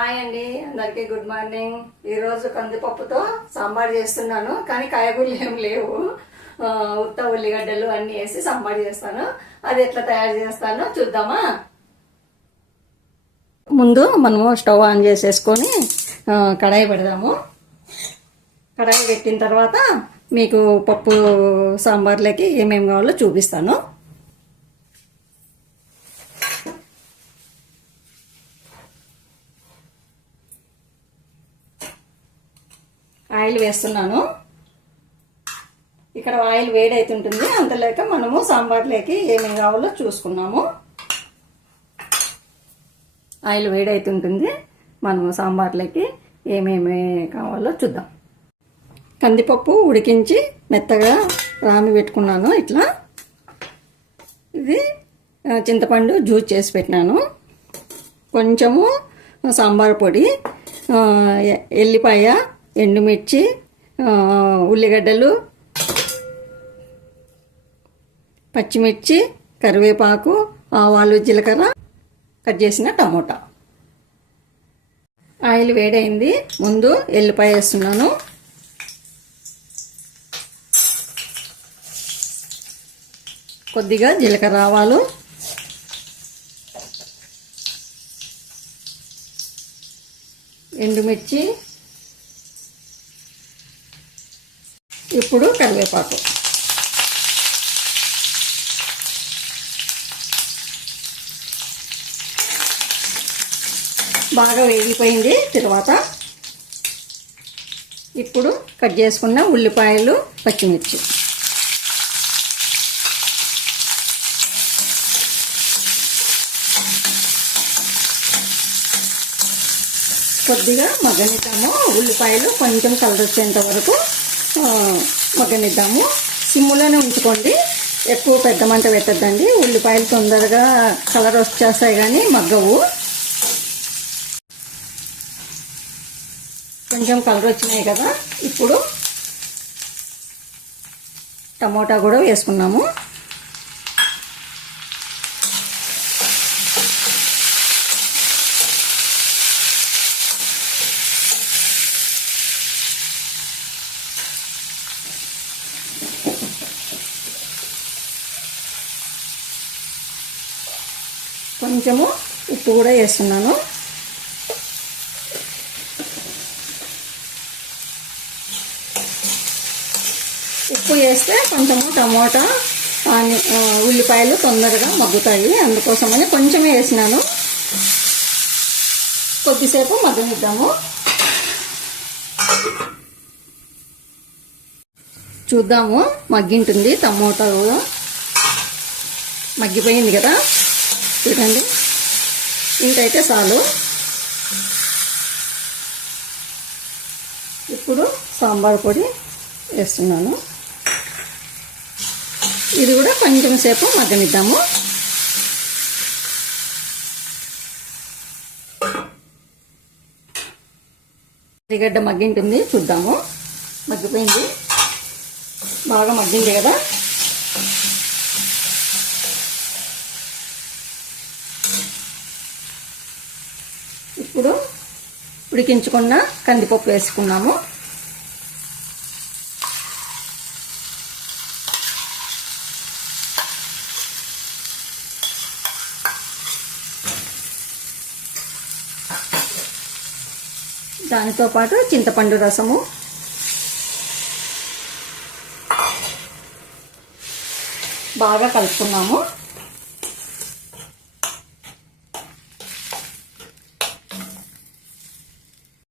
Hi అండి, అందరికీ good morning. ఈరోజు కందిపప్పుతో సాంబార్ చేస్తున్నాను, కానీ కాయగూరలు ఏం లేవు. ఉత్త ఉల్లిగడ్డలు అన్నీ వేసి సాంబార్ చేస్తాను. అది ఎట్లా తయారు చేస్తానో చూద్దామా. ముందు మనము స్టవ్ ఆన్ చేసేసుకొని కడాయి పెడదాము. కడాయి పెట్టిన తర్వాత మీకు పప్పు సాంబార్లోకి ఏమేమి కావాలో చూపిస్తాను. ఆయిల్ వేస్తున్నాను. ఇక్కడ ఆయిల్ వేడైతుంటుంది, అంతలేక మనము సాంబార్లోకి ఏమేమి కావాలో చూసుకున్నాము. ఆయిల్ వేడైతుంటుంది, మనము సాంబార్లోకి ఏమేమి కావాలో చూద్దాం. కందిపప్పు ఉడికించి మెత్తగా రామి పెట్టుకున్నాను. ఇట్లా ఇది చింతపండు జ్యూస్ చేసి పెట్టినాను. కొంచెము సాంబార్ పొడి, ఎల్లిపాయ, ఎండుమిర్చి, ఉల్లిగడ్డలు, పచ్చిమిర్చి, కరివేపాకు, ఆవాలు, జీలకర్ర, కట్ చేసిన టమోటా. ఆయిల్ వేడైంది, ముందు ఎల్లిపాయ వేస్తున్నాను. కొద్దిగా జీలకర్ర, ఆవాలు, ఎండుమిర్చి, ఇప్పుడు కరివేపాకు. బాగా వేగిపోయింది. తర్వాత ఇప్పుడు కట్ చేసుకున్న ఉల్లిపాయలు, పచ్చిమిర్చి, కొద్దిగా మగ్గనిద్దాము. ఉల్లిపాయలు కొంచెం కలర్ వచ్చేంత వరకు మగ్గనిద్దాము. సిమ్లోనే ఉంచుకోండి, ఎక్కువ పెద్ద మంట పెట్టద్దండి. ఉల్లిపాయలు తొందరగా కలర్ వచ్చేస్తాయి కానీ మగ్గవు. కొంచెం కలర్ వచ్చినాయి కదా, ఇప్పుడు టమోటా కూడా వేసుకున్నాము. కొంచెము ఉప్పు కూడా వేస్తున్నాను. ఉప్పు వేస్తే కొంచెము టమోటా, ఉల్లిపాయలు తొందరగా మగ్గుతాయి, అందుకోసమని కొంచెమే వేసినాను. కొద్దిసేపు మగ్గనిద్దాము. చూద్దాము, మగ్గింటుంది. టమోటా కూడా మగ్గిపోయింది కదా, చూడండి. ఇంకైతే చాలు. ఇప్పుడు సాంబార్ పొడి వేస్తున్నాను. ఇది కూడా కొంచెం సేపు మగ్గనిద్దాము. ఉల్లిగడ్డ మగ్గింటుంది, చూద్దాము. మగ్గిపోయింది, బాగా మగ్గింది కదా. ఇప్పుడు ఉడికించుకున్న కందిపప్పు వేసుకున్నాము. దానితో పాటు చింతపండు రసము, బాగా కలుపుకున్నాము.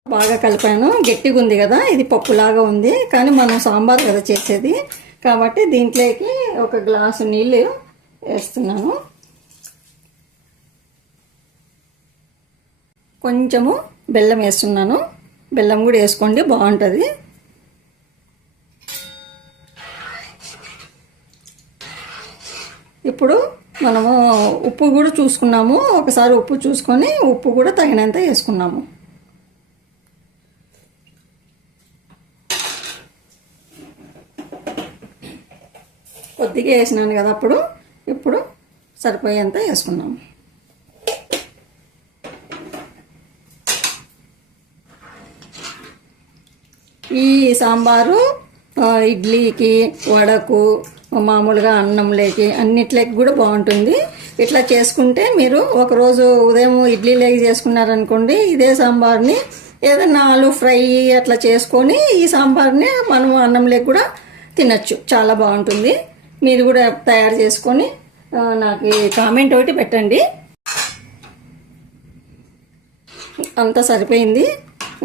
బాగా కలిపాను. గట్టిగా ఉంది కదా, ఇది పప్పులాగా ఉంది, కానీ మనం సాంబార్ కదా చేసేది, కాబట్టి దీంట్లోకి ఒక గ్లాసు నీళ్ళు వేస్తున్నాను. కొంచెము బెల్లం వేస్తున్నాను. బెల్లం కూడా వేసుకోండి, బాగుంటుంది. ఇప్పుడు మనము ఉప్పు కూడా చూసుకున్నాము. ఒకసారి ఉప్పు చూసుకొని ఉప్పు కూడా తగినంత వేసుకున్నాము. కొద్దిగా వేసినాను కదా అప్పుడు, ఇప్పుడు సరిపోయేంత వేసుకున్నాము. ఈ సాంబారు ఇడ్లీకి, వడకు, మామూలుగా అన్నంలోకి అన్నిట్లోకి కూడా బాగుంటుంది. ఇట్లా చేసుకుంటే మీరు ఒకరోజు ఉదయం ఇడ్లీలోకి చేసుకున్నారనుకోండి, ఇదే సాంబార్ని ఏదన్నా ఆలు ఫ్రై అట్లా చేసుకొని ఈ సాంబార్ని మనం అన్నంలోకి కూడా తినచ్చు. చాలా బాగుంటుంది. మీరు కూడా తయారు చేసుకొని నాకు కామెంట్ ఒకటి పెట్టండి. అంతా సరిపోయింది.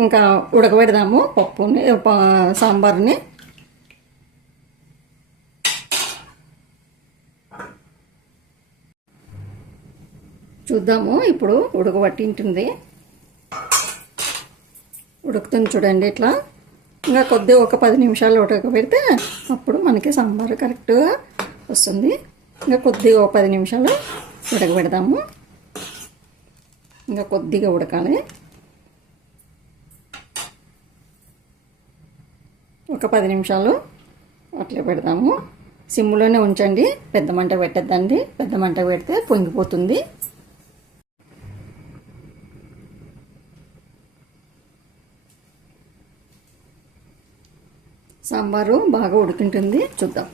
ఇంకా ఉడకబెడదాము పప్పుని, సాంబార్ని. చూద్దాము. ఇప్పుడు ఉడకబట్టింటుంది, ఉడుకుతుంది చూడండి ఇట్లా. ఇంకా కొద్దిగా ఒక 10 నిమిషాలు ఉడకబెడితే అప్పుడు మనకి సాంబారు కరెక్ట్గా వస్తుంది. ఇంకా కొద్దిగా ఒక 10 నిమిషాలు ఉడకబెడదాము. ఇంకా కొద్దిగా ఉడకాలి. ఒక 10 నిమిషాలు అట్లా పెడదాము. సిమ్లోనే ఉంచండి, పెద్ద మంట పెట్టద్దండి. పెద్ద మంట పెడితే పొంగిపోతుంది. సాంబారు బాగా ఉడికింటుంది. చూద్దాం.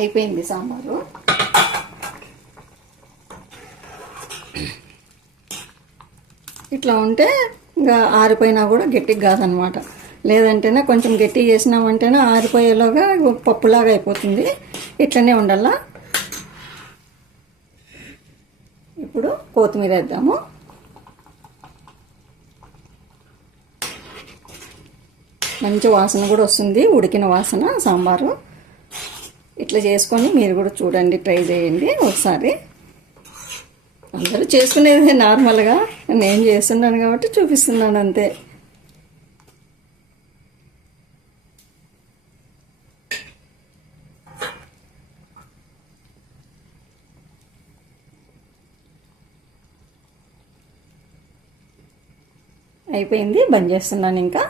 అయిపోయింది సాంబారు. ఇట్లా ఉంటే ఇంకా ఆరిపోయినా కూడా గట్టిగా కాదనమాట. లేదంటేనే కొంచెం గట్టి చేసినామంటేనే ఆరిపోయేలాగా పప్పులాగా అయిపోతుంది. ఇట్లనే ఉండాలా. ఇప్పుడు కొత్తిమీర వేద్దాము. మంచి వాసన కూడా వస్తుంది, ఉడికిన వాసన సాంబారు. ఇట్లా చేసుకొని మీరు కూడా చూడండి, ట్రై చేయండి ఒకసారి. అందరూ చేసుకునేది నార్మల్గా, నేను చేస్తున్నాను కాబట్టి చూపిస్తున్నాను అంతే. అయిపోయింది, బంద్ చేస్తున్నాను. ఇంకా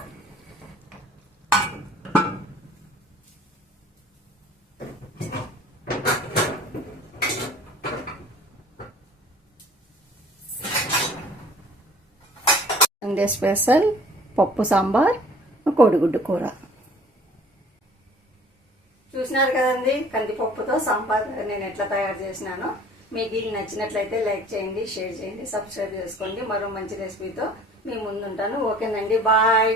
సండే స్పెషల్ పప్పు సాంబార్, కోడిగుడ్డు కూర. చూసినారు కదండి, కందిపప్పుతో సాంబార్ నేను ఎట్లా తయారు చేసినానో. మీకు ఇది నచ్చినట్లయితే లైక్ చేయండి, షేర్ చేయండి, సబ్స్క్రైబ్ చేసుకోండి. మరో మంచి రెసిపీతో మీ ముందుంటాను. ఓకేనండి, బాయ్.